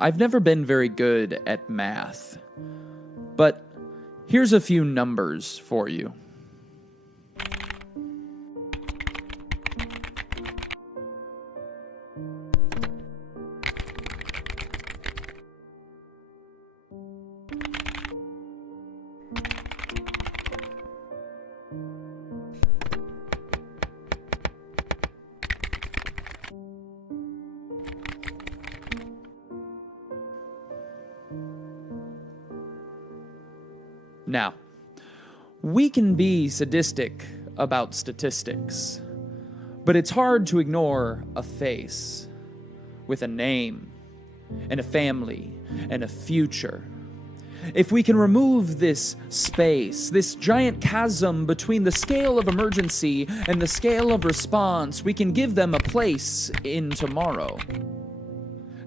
I've never been very good at math, but here's a few numbers for you. Now, we can be sadistic about statistics, but it's hard to ignore a face with a name and a family and a future. If we can remove this space, this giant chasm between the scale of emergency and the scale of response, we can give them a place in tomorrow.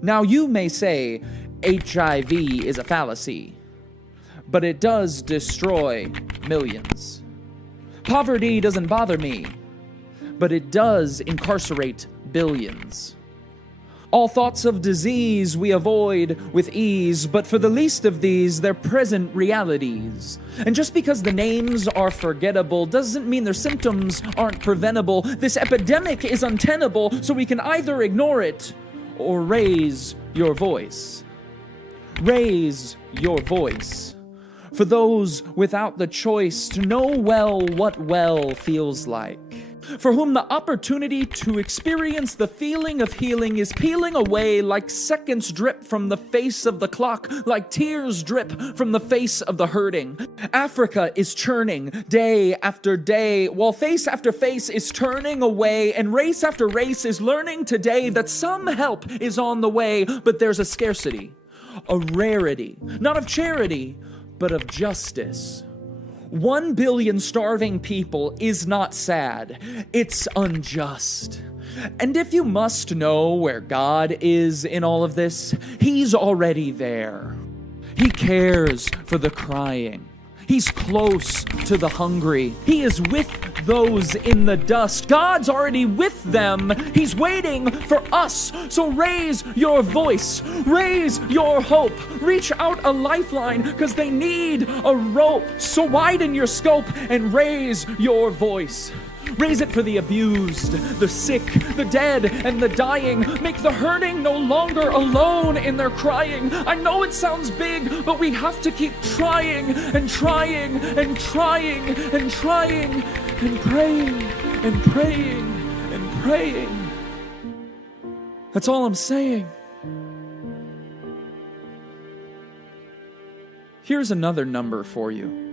Now, you may say HIV is a fallacy, but it does destroy millions. Poverty doesn't bother me, but it does incarcerate billions. All thoughts of disease we avoid with ease, but for the least of these, they're present realities. And just because the names are forgettable doesn't mean their symptoms aren't preventable. This epidemic is untenable, so we can either ignore it or raise your voice. Raise your voice. For those without the choice to know well what well feels like. For whom the opportunity to experience the feeling of healing is peeling away like seconds drip from the face of the clock, like tears drip from the face of the hurting. Africa is churning day after day, while face after face is turning away, and race after race is learning today that some help is on the way, but there's a scarcity, a rarity, not of charity, but of justice. 1 billion starving people is not sad, it's unjust. And if you must know where God is in all of this, He's already there. He cares for the crying. He's close to the hungry. He is with those in the dust. God's already with them. He's waiting for us. So raise your voice. Raise your hope. Reach out a lifeline because they need a rope. So widen your scope and raise your voice. Raise it for the abused, the sick, the dead, and the dying. Make the hurting no longer alone in their crying. I know it sounds big, but we have to keep trying and trying and trying and trying and praying and praying and praying. That's all I'm saying. Here's another number for you.